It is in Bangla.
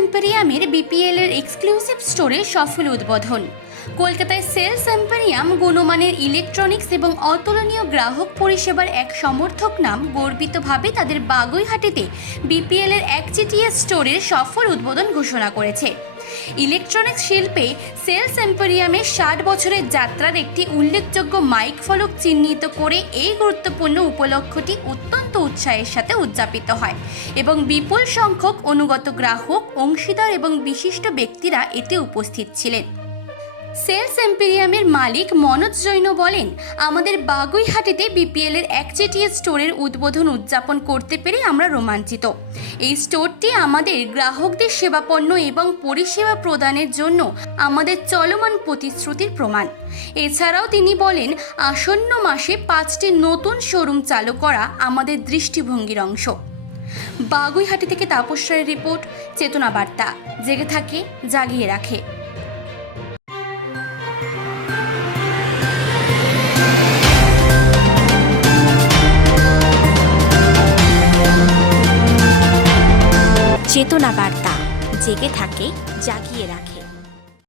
এম্পেরিয়ামের বিপিএল এর এক্সক্লুসিভ স্টোরে সফল উদ্বোধন। কলকাতায় সেলস এম্পেরিয়াম গুণমানের ইলেকট্রনিক্স এবং অতুলনীয় গ্রাহক পরিষেবার এক সমর্থক নাম গর্বিতভাবে তাদের বাগুইহাটিতে বিপিএল এর একচেটিয়া স্টোরের সফল উদ্বোধন ঘোষণা করেছে। ইলেকট্রনিক্স শিল্পে সেলস এম্পেরিয়ামের 60 বছরের যাত্রার একটি উল্লেখযোগ্য মাইল ফলক চিহ্নিত করে এই গুরুত্বপূর্ণ উপলক্ষটি অত্যন্ত উৎসাহের সাথে উদযাপিত হয় এবং বিপুল সংখ্যক অনুগত গ্রাহক, অংশীদার এবং বিশিষ্ট ব্যক্তিরা এতে উপস্থিত ছিলেন। সেলস এম্পেরিয়ামের মালিক মনোজ জৈন বলেন, আমাদের বাগুইহাটিতে বিপিএল এর একচেটিয়া স্টোরের উদ্বোধন উদযাপন করতে পেরে আমরা রোমাঞ্চিত। এই স্টোরটি আমাদের গ্রাহকদের সেবাপণ্য এবং পরিষেবা প্রদানের জন্য আমাদের চলমান প্রতিশ্রুতির প্রমাণ। এছাড়াও তিনি বলেন, আসন্ন মাসে 5টি নতুন শোরুম চালু করা আমাদের দৃষ্টিভঙ্গির অংশ। বাগুইহাটি থেকে তাপস রায়ের রিপোর্ট, চেতনা বার্তা, জেগে থাকে, জাগিয়ে রাখে। চেতনা বার্তা, জেগে থাকে, জাগিয়ে রাখে।